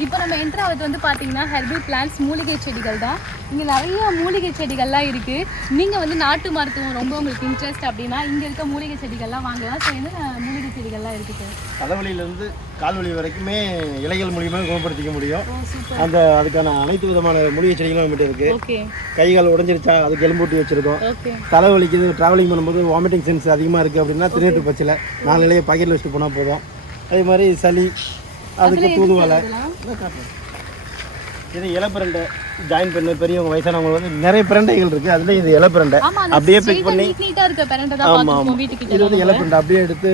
இப்போ நம்ம என்ட்ரு ஆகிறது வந்து பார்த்தீங்கன்னா ஹெர்பல் பிளான்ட்ஸ் மூலிகை செடிகள் தான். இங்கே நிறைய மூலிகை செடிகள்லாம் இருக்குது. நீங்கள் வந்து நாட்டு மருத்துவம் ரொம்ப உங்களுக்கு இன்ட்ரெஸ்ட் அப்படின்னா இங்கே இருக்க மூலிகை செடிகள்லாம் வாங்கலாம். ஸோ என்ன மூலிகை செடிகள்லாம் இருக்குது? தலைவலியிலேருந்து கால்வலி வரைக்குமே இலைகள் மூலியமாக குணப்படுத்திக்க முடியும். அதுக்கான அனைத்து விதமான மூலிகை செடிகளும் நம்மகிட்ட இருக்குது. கைகால் உடஞ்சிருச்சா அதுக்கு எலும்பூட்டி வச்சுருக்கோம். தலைவலிக்குது ட்ராவலிங் பண்ணும்போது வாமிட்டிங் சென்ஸ் அதிகமாக இருக்குது அப்படின்னா திருநெட்டு பச்சில் 4 இலையை பாக்கெட்டில் வச்சுட்டு போனால் போதும். அதே மாதிரி சளி அதுக்கு தூதுவலை இது இலப்பிரண்டை ஜாயின் பண்ண பெரியவங்க வயசானவங்க வந்து நிறைய பிரண்டைகள் இருக்குது. அதில் இது இலப்பிரண்டை அப்படியே பிக் பண்ணி ஆமாம் இது வந்து இலப்பிரண்டை அப்படியே எடுத்து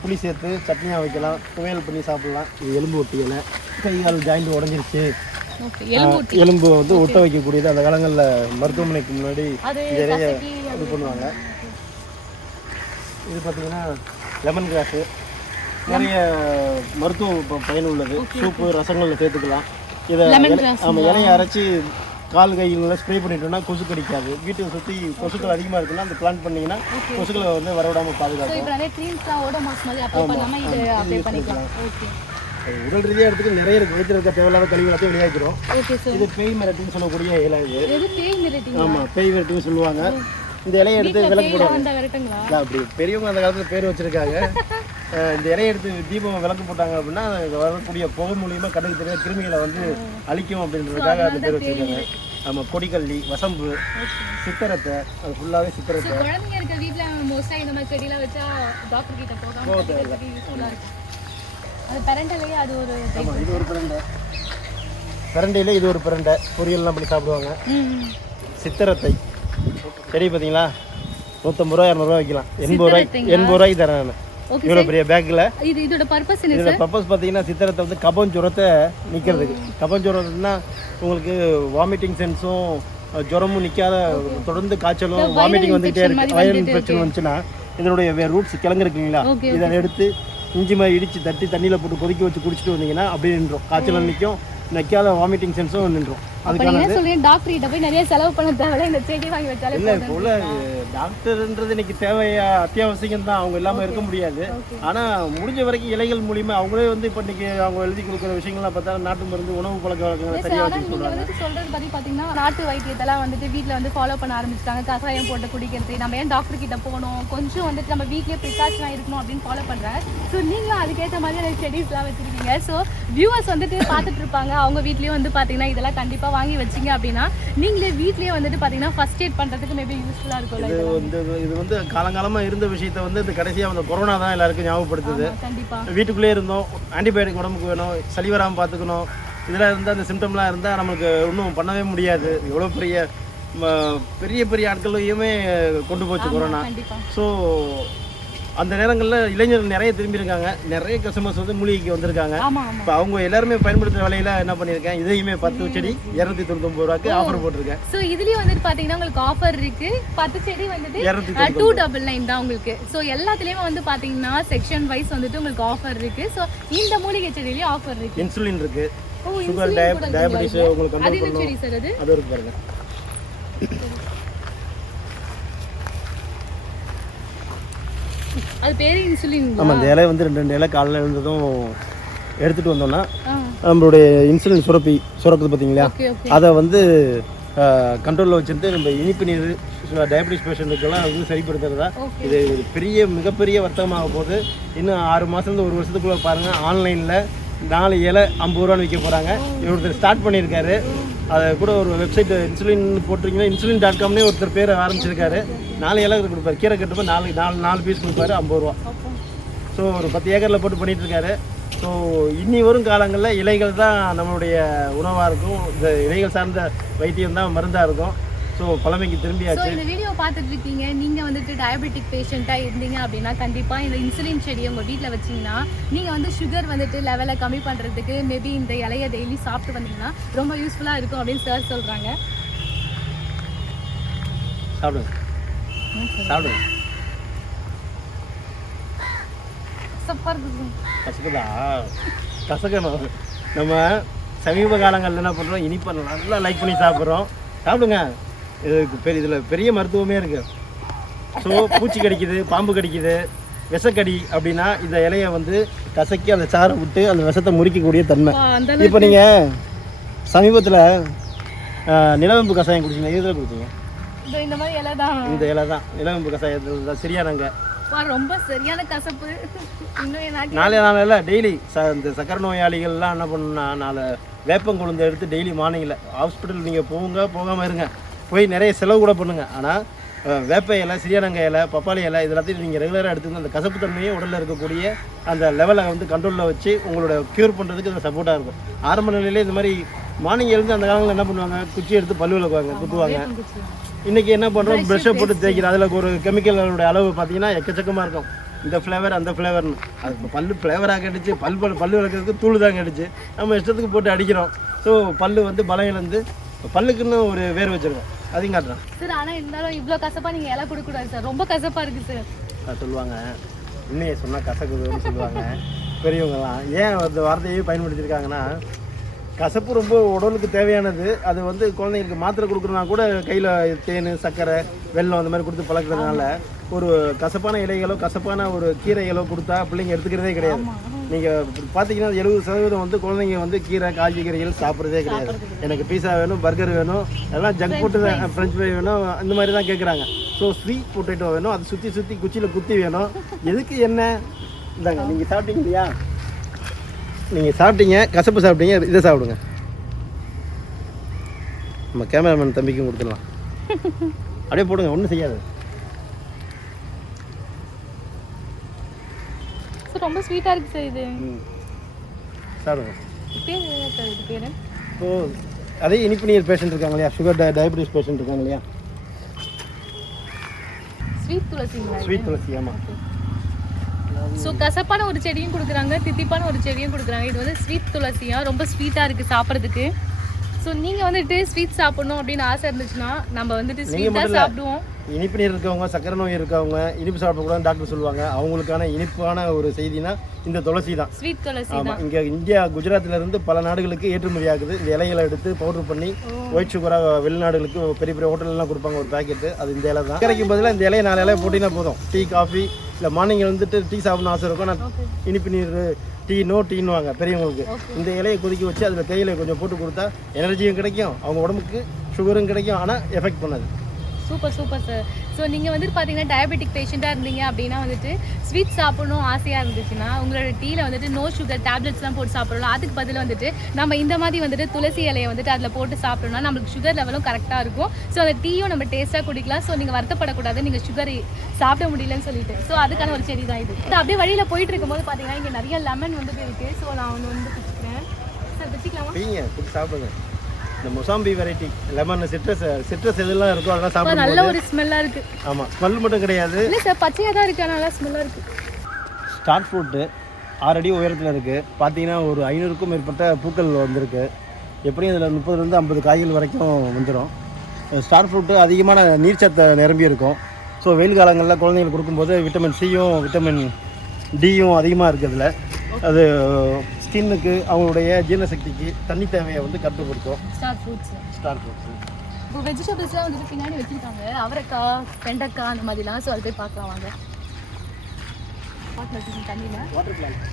புளி சேர்த்து சட்னியாக வைக்கலாம், துவையல் பண்ணி சாப்பிட்லாம். இது எலும்பு ஒட்டி இலை. கை கால் ஜாயிண்ட் உடஞ்சிருச்சு எலும்பு வந்து ஒட்ட வைக்கக்கூடியது. அந்த காலங்களில் மருத்துவமனைக்கு முன்னாடி நிறைய இது பண்ணுவாங்க. இது பார்த்தீங்கன்னா லெமன் கிராஸு நிறைய மருத்துவ பயனுள்ளது. சூப்பு ரசங்களில் சேர்த்துக்கலாம். இதை நம்ம இலையை அரைச்சி கால் கைகளில் ஸ்ப்ரே பண்ணிட்டோம்னா கொசு கடிக்காது. வீட்டை சுற்றி கொசுக்கள் அதிகமாக இருக்குன்னா அந்த பிளான் பண்ணிங்கன்னா கொசுக்களை வந்து வரவிடாமல் பாதுகாக்கும். உடல் ரீதியாக எடுத்துக்கு நிறைய இருக்குது. வயிற்று இருக்க தேவையில்லாத கழிவுகளையும் வெளியாக்கிறோம். இது பேய் மிரட்டின்னு சொல்லக்கூடிய இலை. இது ஆமாம் பேய் மிரட்டின்னு சொல்லுவாங்க. இந்த இலையை எடுத்து விளக்கு போடுவாங்க. அப்படி பெரியவங்க அந்த காலத்தில் பேர் வச்சுருக்காங்க. இந்த இலையை எடுத்து தீபம் விளக்கு போட்டாங்க அப்படின்னா வரக்கூடிய புகை மூலியமாக கண்ணுக்கு தெரியாத கிருமிகளை வந்து அழிக்கும் அப்படின்றதுக்காக அந்த பேர் வச்சுருக்காங்க. நம்ம கொடிக்கல்லி, வசம்பு, சித்திரத்தை, அது ஃபுல்லாகவே சித்திரத்தை. இது ஒரு பிரண்டை. பிரண்டையில் இது ஒரு பிரண்டை பொரியல்லாம் பண்ணி சாப்பிடுவாங்க. சித்திரத்தை செடி பார்த்தீங்களா 150 ரூபா 200 ரூபா வைக்கலாம். 80 ரூபாய்க்கு தரேன் நான். இவ்வளோ பெரிய பேக்கில். இதோட பர்பஸ் பார்த்தீங்கன்னா சித்திரத்தை வந்து கபஞ்சுரத்தை நிற்கிறதுக்கு. கபஞ்சுரம்னா உங்களுக்கு வாமிட்டிங் சென்ஸும் ஜுரமும் நிற்காத தொடர்ந்து காய்ச்சலும் வாமிட்டிங் வந்துகிட்டே இருக்கு. வைரல் இன்ஃபெக்ஷன் வந்துச்சுன்னா இதனுடைய ரூட்ஸ் கிழங்கு இருக்குங்களா, இதை எடுத்து இஞ்சி மாதிரி இடித்து தட்டி தண்ணியில் போட்டு கொதிக்க வச்சு குடிச்சிட்டு வந்தீங்கன்னா அப்படியே நின்றோம். காய்ச்சலும் நிற்கும், நிற்காத வாமிட்டிங் சென்ஸும் நின்றோம். அதுக்கான டாக்டர் கிட்ட போய் நிறைய செலவு பண்ண தேவையில்லை, இந்த செடி வாங்கி வச்சாலே இல்லை. இப்போ உள்ள டாக்டர்ன்றது இன்னைக்கு தேவையா அத்தியாவசியம் தான், அவங்க இல்லாமல் இருக்க முடியாது. ஆனால் முடிஞ்ச வரைக்கும் இலைகள் மூலியமாக அவங்களே வந்து இப்போ இன்னைக்கு அவங்க எழுதி கொடுக்குற விஷயங்கள்லாம் பார்த்தா நாட்டு மருந்து உணவு பழக்க வழக்கங்களை சரியாக வச்சு சொல்கிறாங்க. சொல்கிறது பற்றி பார்த்தீங்கன்னா நாட்டு வைத்தியத்தெல்லாம் வந்துட்டு வீட்டில் வந்து ஃபாலோ பண்ண ஆரம்பிச்சிட்டாங்க. கசாயம் போட்டு குடிக்கிறது, நம்ம ஏன் டாக்டர் கிட்ட போகணும், கொஞ்சம் வந்துட்டு நம்ம வீட்லேயே ப்ரிகாஷனாக இருக்கணும் அப்படின்னு ஃபாலோ பண்ணுறேன். ஸோ நீங்களும் அதுக்கேற்ற மாதிரி செடிஸ்லாம் வச்சுருக்கீங்க. ஸோ வியூவர்ஸ் வந்துட்டு பார்த்துட்டு இருப்பாங்க, அவங்க வீட்லேயும் வந்து பார்த்தீங்கன்னா இதெல்லாம் கண்டிப்பாக வாங்கி வச்சிங்க அப்படின்னா நீங்களே வீட்லயே வந்துட்டு பாத்தீங்கன்னா ஃபர்ஸ்ட் எய்ட் பண்றதுக்கு மேபி யூஸ்ஃபுல்லா இருக்கும். இது வந்து காலங்காலமா இருந்த விஷயத்தை வந்து இந்த கடைசியா அந்த கொரோனா தான் எல்லாருக்கும் ஞாபகப்படுத்துது. கண்டிப்பா வீட்டுக்குள்ளே இருந்தோம், ஆன்டிபயோட்டிக் உடம்புக்கு வேணும், சளி வராமல் பார்த்துக்கணும். இதெல்லாம் இருந்தால் அந்த சிம்டம்லாம் இருந்தால் நம்மளுக்கு ஒன்றும் பண்ணவே முடியாது. எவ்வளோ பெரிய பெரிய ஆட்களையுமே கொண்டு போச்சு கொரோனா. ஸோ அந்த நேரங்களில் இளைஞர்கள் நிறைய திரும்பியிருக்காங்க. நிறைய கஸ்டமர்ஸ் வந்து மூலிகைக்கு வந்திருக்காங்க. இப்போ அவங்க எல்லாருமே பயன்படுத்துகிற வேலையில் என்ன பண்ணியிருக்கேன், இதையுமே 10 செடி 299 ரூபாய்க்கு ஆஃபர் போட்டிருக்கேன். ஸோ இதுலேயும் வந்துட்டு பார்த்தீங்கன்னா உங்களுக்கு ஆஃபர் இருக்குது. 10 செடி வந்துட்டு 299 தான் உங்களுக்கு. ஸோ எல்லாத்துலேயுமே வந்து பார்த்தீங்கன்னா செக்ஷன் வைஸ் வந்துட்டு உங்களுக்கு ஆஃபர் இருக்குது. ஸோ இந்த மூலிகை செடியிலையும் ஆஃபர் இருக்குது. இன்சுலின் இருக்குது, சுகர் டயபெட்டிஸ் உங்களுக்கு கண்ட்ரோல் பண்ணணும். அது இருக்கு பாருங்க. அது பேர் இன்சுலின். ஆமாம், இந்த இலை வந்து 2 இலை காலையில் இருந்ததும் எடுத்துகிட்டு வந்தோம்னா நம்மளுடைய இன்சுலின் சுரக்குது பார்த்தீங்களா, அதை வந்து கண்ட்ரோலில் வச்சுட்டு நம்ம இனிப்பு நீர் டயபெட்டிஸ் பேஷண்ட்டுக்கெல்லாம் வந்து சரிப்படுத்துறதா. இது மிகப்பெரிய வர்த்தகமாக போகுது. இன்னும் 6 மாதத்துலேருந்து 1 வருஷத்துக்குள்ளே பாருங்கள், ஆன்லைனில் 4 இலை 50 ரூபான்னு விற்க போகிறாங்க. ஒருத்தர் ஸ்டார்ட் பண்ணியிருக்காரு. அதை கூட ஒரு வெப்சைட் இன்சுலின் போட்டிருக்கீங்கன்னா insulin.comனே ஒருத்தர் பேர் ஆரம்பிச்சிருக்காரு. 4 இலை கொடுப்பாரு, கீரை கட்டுப்போ 4 பீஸ் கொடுப்பாரு, 50 ரூபா. ஸோ ஒரு 10 ஏக்கரில் போட்டு பண்ணிகிட்ருக்காரு. ஸோ இனி வரும் காலங்களில் இலைகள் தான் நம்மளுடைய உணவாக இருக்கும். இந்த இலைகள் சார்ந்த வைத்தியம் தான் மருந்தாக இருக்கும். ஸோ பழமைக்கு திரும்பியாச்சு. இந்த வீடியோ பார்த்துட்டு இருக்கீங்க, நீங்கள் வந்துட்டு டயபெட்டிக் பேஷண்ட்டாக இருந்தீங்க அப்படின்னா கண்டிப்பாக இந்த இன்சுலின் செடியை உங்கள் வீட்டில் வச்சிங்கன்னா நீங்கள் வந்து சுகர் வந்துட்டு லெவலை கம்மி பண்ணுறதுக்கு மேபி இந்த இலையை டெய்லி சாப்பிட்டு வந்தீங்கன்னா ரொம்ப யூஸ்ஃபுல்லாக இருக்கும் அப்படின்னு சார் சொல்கிறாங்க. சாப்பிடுங்க சாப்பிடுங்க. கசக்குதா? கசக்கணும். நம்ம சமீப காலங்களில் என்ன பண்ணுறோம், இனிப்பை நல்லா லைக் பண்ணி சாப்பிட்றோம். சாப்பிடுங்க. இதில் பெரிய மருத்துவமே இருக்குது. ஸோ பூச்சி கடிக்குது, பாம்பு கடிக்குது, விஷக்கடி அப்படின்னா இந்த இலையை வந்து கசக்கி அந்த சாரை விட்டு அந்த விஷத்தை முறிக்கக்கூடிய தன்மை. இப்போ நீங்கள் சமீபத்தில் நிலவேம்பு கஷாயம் குடிச்சிங்க, இதில் குடிச்சிங்க இந்த மாதிரி இலை தான், இந்த இலை தான் நிலவேம்பு கஷாயத்தில் தான் சரியானங்க. ரொம்ப சரியான கசப்பு. நாளையில டெய்லி இந்த சக்கரை நோயாளிகள்லாம் என்ன பண்ணணும்னா 4 வேப்பங்குழுந்தை எடுத்து டெய்லி மார்னிங்கில் ஹாஸ்பிட்டல் நீங்கள் போகாமல் இருங்க, போய் நிறைய செலவு கூட பண்ணுங்கள். ஆனால் வேப்ப இலை, சிறியானங்காய் இலை, பப்பாளி இலை இதெல்லாத்தையும் நீங்கள் ரெகுலராக எடுத்துக்கணும். அந்த கசப்பு தன்மையை உடலில் இருக்கக்கூடிய அந்த லெவலை வந்து கண்ட்ரோலில் வச்சு உங்களோட க்யூர் பண்ணுறதுக்கு அது சப்போர்ட்டாக இருக்கும். ஆரம்ப நிலையிலே இந்த மாதிரி மார்னிங் எழுந்து அந்த காலங்களில் என்ன பண்ணுவாங்க, குச்சி எடுத்து பல்லு விளக்குவாங்க, குத்துவாங்க. இன்றைக்கி என்ன பண்ணுறோம், ப்ரெஷ்ஷை போட்டு தேய்க்கிறோம். அதில் ஒரு கெமிக்கலோட அளவு பார்த்தீங்கன்னா எக்கச்சக்கமாக இருக்கும். இந்த ஃப்ளேவர் அந்த ஃப்ளேவர்னு அது பல்லு ஃப்ளேவராக கடிச்சு பல்லு விளக்கிறதுக்கு தூள் தான் கடிச்சு நம்ம இஷ்டத்துக்கு போட்டு அடிக்கிறோம். ஸோ பல்லு வந்து பலம் இழந்து பல்லுக்குன்னு ஒரு வேர் வச்சுருக்கோம், அதையும் காட்டுறேன் சார். ஆனால் இருந்தாலும் இவ்வளோ கசப்பாக நீங்கள் இலை கொடுக்கூடாது சார், ரொம்ப கசப்பாக இருக்குது சார். சொல்லுவாங்க உண்மையை சொன்னால் கசக்குதுன்னு சொல்லுவாங்க பெரியவங்கலாம். ஏன் அந்த வார்த்தையே பயன்படுத்தியிருக்காங்கன்னா, கசப்பு ரொம்ப உடலுக்கு தேவையானது. அது வந்து குழந்தைங்களுக்கு மாத்திரை கொடுக்குறனா கூட கையில் தேன், சர்க்கரை, வெல்லம் அந்த மாதிரி கொடுத்து பழக்கிறதுனால ஒரு கசப்பான இலைகளோ கசப்பான ஒரு கீரைகளோ கொடுத்தா பிள்ளைங்க எடுத்துக்கிறதே கிடையாது. நீங்கள் பார்த்தீங்கன்னா 70% வந்து குழந்தைங்க வந்து கீரை காய்கறிகள் சாப்பிட்றதே கிடையாது. எனக்கு பீஸா வேணும், பர்கர் வேணும், எல்லாம் ஜங்க் ஃபுட்டு, ஃப்ரெஞ்ச் ஃப்ரை வேணும், இந்த மாதிரி தான் கேட்குறாங்க. ஸோ ஸ்வீட் பொட்டேட்டோ வேணும், அது சுற்றி குச்சியில் குத்தி வேணும். எதுக்கு என்ன இந்தாங்க, நீங்கள் சாப்பிட்டீங்க இல்லையா, நீங்கள் சாப்பிட்டீங்க, கசப்பு சாப்பிட்டீங்க, இதை சாப்பிடுங்க. நம்ம கேமராமேன் தம்பிக்கும் கொடுத்துடலாம். அப்படியே போடுங்க, ஒன்றும் செய்யாது. ரொம்ப ஸ்வீட்டாக இருக்குது சார் இது. சாப்பிடுங்க. இது பேர் ஓ, அதே இனிப்பு நீர் பேஷண்ட் இருக்காங்க இல்லையா, சுகர் டயபிட்டிஸ் பேஷண்ட் இருக்காங்க இல்லையா, ஸ்வீட் துளசிங்களா? ஸ்வீட் துளசி, ஆமாம். ஸோ கசப்பான ஒரு செடியும் கொடுக்குறாங்க, தித்திப்பான ஒரு செடியும் கொடுக்குறாங்க. இது வந்து ஸ்வீட் துளசியா, ரொம்ப ஸ்வீட்டாக இருக்குது சாப்பிட்றதுக்கு. ஸோ நீங்கள் வந்துட்டு ஸ்வீட் சாப்பிடணும் அப்படின்னு ஆசை இருந்துச்சுன்னா நம்ம வந்துட்டு ஸ்வீட் தான் சாப்பிடுவோம். இனிப்பு நீர் இருக்கவங்க, சக்கரை நோய் இருக்கவங்க, இனிப்பு சாப்பிடக்கூடாதுன்னு டாக்டர் சொல்லுவாங்க. அவங்களுக்கான இனிப்பான ஒரு செய்தினா இந்த துளசி தான், ஸ்வீட் துளசி தான். இங்கே இந்தியா குஜராத்ல இருந்து பல நாடுகளுக்கு ஏற்றுமதி ஆகுது. இந்த இலைகளை எடுத்து பவுடர் பண்ணி ஒயிட் சுகராக வெளிநாடுகளுக்கு பெரிய பெரிய ஹோட்டல்லாம் கொடுப்பாங்க ஒரு பேக்கெட்டு. அது இந்த இலை தான். கிடைக்கும் பதிலாக இந்த இலையை 4 இலையை போட்டிங்கன்னா போதும். டீ, காஃபி, இல்லை மார்னிங் வந்துட்டு டீ சாப்பிடணும் ஆசை இருக்கும், நான் இனிப்பு நீர் டீன்னு வாங்க பெரியவங்களுக்கு. இந்த இலையை கொதிக்க வச்சு அதில் தேயிலை கொஞ்சம் போட்டு கொடுத்தா எனர்ஜியும் கிடைக்கும், அவங்க உடம்புக்கு சுகரும் கிடைக்கும், ஆனால் எஃபெக்ட் பண்ணாது. Super super sir. ஸோ நீங்கள் வந்துட்டு பார்த்தீங்கன்னா டயபெட்டிக் பேஷண்ட்டாக இருந்தீங்க அப்படின்னா வந்துட்டு ஸ்வீட் சாப்பிடணும் ஆசையாக இருந்துச்சுன்னா உங்களோட டீயில் வந்துட்டு நோ சுகர் டேப்லெட்ஸ்லாம் போட்டு சாப்பிடலாம். அதுக்கு பதில் வந்துட்டு நம்ம இந்த மாதிரி வந்துட்டு துளசி இலையை வந்துட்டு அதில் போட்டு சாப்பிட்டோம்னா நம்மளுக்கு சுகர் லெவலும் கரெக்டாக இருக்கும். ஸோ அந்த டீயும் நம்ம டேஸ்ட்டாக குடிக்கலாம். ஸோ நீங்கள் வருத்தப்படக்கூடாது நீங்கள் சுகர் சாப்பிட முடியலன்னு சொல்லிட்டு. ஸோ அதுக்கான ஒரு செடி தான் இது. அப்படியே வழியில் போயிட்டு இருக்கும்போது பார்த்தீங்கன்னா இங்கே நிறைய லெமன் வந்துட்டு இருக்குது. ஸோ நான் ஒன்று வந்து குடிச்சிக்கிறேன் சார். வச்சுக்கலாமா? சாப்பிடுங்க. இந்த மொசாம்பி வெரைட்டி லெமன், சிட்ரஸ் எதெல்லாம் இருக்கோ அதெல்லாம் சாப்பிடும்போது நல்ல ஒரு ஸ்மெல்லாக இருக்குது. ஆமாம், ஸ்மெல் மட்டும் கிடையாது. இல்லை சார், பச்சையாக தான் இருக்குது, நல்லா ஸ்மெல்லாக இருக்குது. ஸ்டார் ஃப்ரூட்டு 6 அடி உயரத்தில் இருக்குது. பார்த்தீங்கன்னா ஒரு 500க்கும் மேற்பட்ட பூக்கள் வந்திருக்கு. எப்படியும் இதில் 30 to 50 காய்கள் வரைக்கும் வந்துடும். ஸ்டார் ஃப்ரூட்டு அதிகமான நீர்ச்சத்தை நிரம்பி இருக்கும். ஸோ வெயில் காலங்களில் குழந்தைங்களுக்கு கொடுக்கும்போது விட்டமின் சியும் விட்டமின் டியும் அதிகமாக இருக்குது அதில். அது ஸ்கின்னுக்கு, அவங்களுடைய ஜீரணசக்திக்கு, தண்ணி தேவையை வந்து கட்டுப்படுத்தும். ஸ்டார் ஃப்ரூட்ஸ் இப்போ வெஜிடபிள்ஸ்லாம் வந்துட்டு பின்னாடி வச்சுருக்காங்க, அவரைக்காய், வெண்டைக்காய் அந்த மாதிரிலாம். ஸோ அது போய் பார்க்கலாம் வாங்க. வாட்டர் வச்சுருக்கீங்க தண்ணியில், வாட்டர் பிளான்ட்.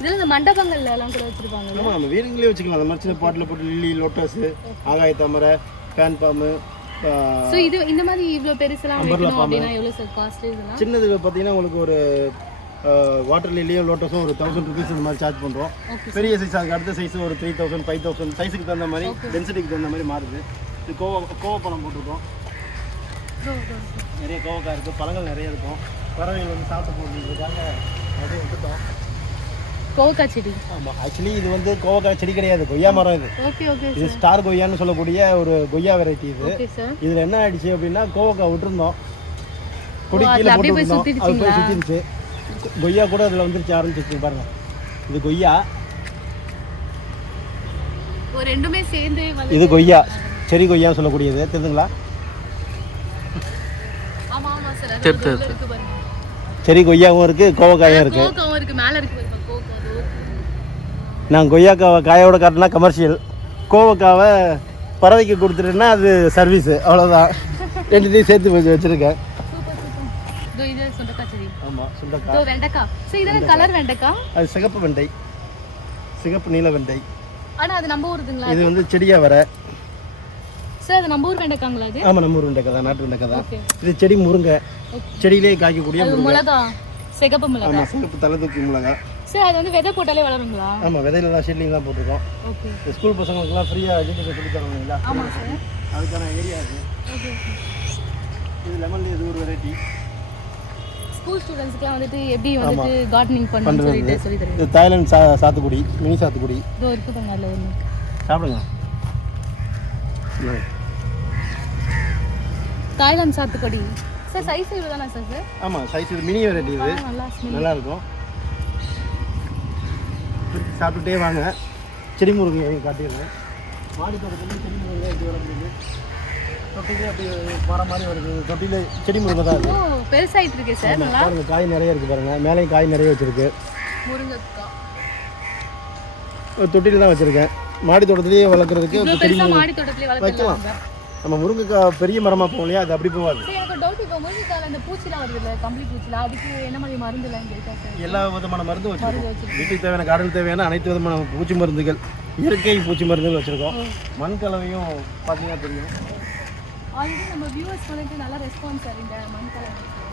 இதில் இந்த மண்டபங்கள்லாம் கூட வச்சுருப்பாங்க. ஆமாம், நம்ம வீடுங்களே வச்சுக்கலாம். அந்த மாதிரி சின்ன பாட்டில் போட்டு லில்லி, லோட்டஸு, ஆகாய தாமரை, ஃபேன் பாம்பு. ஸோ இது இந்த மாதிரி இவ்வளோ பெருசெல்லாம் வைக்கணும் அப்படின்னா எவ்வளோ சார் காஸ்ட்? இதெல்லாம் சின்னது பார்த்தீங்கன்னா உங்களுக்கு ஒரு வாட்டர் லில்லியும் லோட்டஸும் ஒரு 1000 rupees இந்த மாதிரி சார்ஜ் பண்ணுறோம். பெரிய சைஸ், அதுக்கு அடுத்த சைஸ் ஒரு 3000, 5000 சைஸுக்கு தகுந்த மாதிரி, டென்சிட்டிக்கு தகுந்த மாதிரி மாறுது. இது கோவப்பழம் போட்டிருக்கோம், நிறைய கோவக்காய் இருக்குது, பழங்கள் நிறைய இருக்கும். பறவைகள் வந்து சாப்பிட்டு போட்டுருக்காங்க, அப்படியே விட்டுட்டோம். கோவக்காய் செடி. ஆமாம், ஆக்சுவலி இது வந்து கோவக்காய் செடி கிடையாது, கொய்யா மரம். இது இது ஸ்டார் கொய்யான்னு சொல்லக்கூடிய ஒரு கொய்யா வெரைட்டி. இது இதில் என்ன ஆயிடுச்சு அப்படின்னா, கோவக்காய் விட்டுருந்தோம், கொடி கீழே போட்டுருந்தோம், அது போய் சுற்றிருச்சு. கொய்யா கூட அதில் வந்துருச்சு, ஆரம்பிச்சிருச்சு பாருங்க. இது கொய்யா, ரெண்டுமே சேர்ந்து. இது கொய்யா, செடி கொய்யான்னு சொல்லக்கூடியது, தெரியுதுங்களா? செடி கொய்யாவும் இருக்குது, கோவக்காயும் இருக்குது. மேலே இருக்குது. நான் கொய்யாக்காவை காயோட காட்டினா கமர்ஷியல், கோவக்காவை பறவைக்கு கொடுத்துட்டேன்னா அது சர்வீஸு, அவ்வளோதான். ரெண்டுத்தையும் சேர்த்து வச்சுருக்கேன். Super super. இதோ இது சுண்டக்காய் செடி. ஆமாம், சுண்டக்காய். இதோ வெண்டைக்காய். ஸோ இதெல்லாம் கலர் வெண்டைக்காய். அது சிகப்பு வெண்டை, சிகப்பு நீல வெண்டை. ஆனால் அது நம்ம ஊருதுங்களா? இது வந்து செடியாக வர. சார் அது நம்ம ஊர் வெண்டைக்காங்களா அது? ஆமாம், நம்ம ஊர் வெண்டைக்காய் தான், நாட்டு வெண்டைக்காய் தான். இது செடி முருங்கை, செடியிலே காய்க்கக்கூடிய மிளகா, சிகப்பு மிளகா. ஆமாம், சிகப்பு தலை தூக்கி மிளகா. சார் அது வந்து விதை போட்டாலே வளருங்களா? ஆமாம், விதையில தான் ஷெட்லிங் தான் போட்டிருக்கோம். ஓகே. ஸ்கூல் பசங்களுக்குலாம் ஃப்ரீயாக எஜுகேஷன் சொல்லி தரோம் இல்லைங்களா? ஆமாம் சார். அதுக்கான ஏரியா இது. ஓகே. இது லெமன்லேயே இது ஒரு வெரைட்டி. ஸ்கூல் ஸ்டூடெண்ட்ஸ்க்குலாம் வந்துட்டு எப்படி வந்துட்டு கார்டனிங் பண்ணணும்னு சொல்லிட்டு சொல்லி தரேன். இது தாய்லாந்து சாத்துக்குடி, மினி சாத்துக்குடி. இதோ இருக்கு பாருங்க, அதில் ஒன்று சாப்பிடுங்க. தாய்லாந்து சாத்துக்குடி. சார் சைஸ் இவ்வளோ தானே சார்? ஆமாம், சைஸ் இது மினி வெரைட்டி. இது நல்லா இருக்கும். சாப்பிட்டுட்டே வாங்க. செடி முருங்கை காட்டிடுறேன். மாடி தோட்டத்தில் செடி முருங்கை எப்படி வளர்க்குது, தொட்டிலே அப்படி மரம் மாதிரி வருது. தொட்டியில் செடி முருங்கை தான் இருக்குது. ஓ, பெருசாகிட்டு இருக்கு சார். நல்லா பாருங்கள், காய் நிறைய இருக்குது பாருங்கள். மேலேயும் காய் நிறைய வச்சுருக்கு. முருங்கைக்காய் தொட்டியில் தான் வச்சுருக்கேன். மாடி தோட்டத்திலேயே வளர்க்குறதுக்கு மாடி தோட்டத்திலே வைக்கலாம். நம்ம முருங்கைக்காய் பெரிய மரமாக போகும் இல்லையா, அது அப்படி போகாது. எனக்கு டவுட், இப்போ முருங்கைக்காயில் அந்த பூச்சிலாம் வருது இல்லை, கம்பளி பூச்சிலாம், அதுக்கு என்ன மாதிரி மருந்துலாம் இருக்கா சார்? எல்லா விதமான மருந்தும் வச்சுருக்கோம். வீட்டுக்கு தேவையான கார்டன் தேவையான அனைத்து விதமான பூச்சி மருந்துகள், இயற்கை பூச்சி மருந்துகள் வச்சுருக்கோம். மண் கலவையும் பார்த்தீங்கன்னா தெரியும். ஆல்ரெடி நம்ம வியூவர்ஸ் வந்துட்டு நல்லா ரெஸ்பான்ஸ் சார் இந்த மண் கலவை.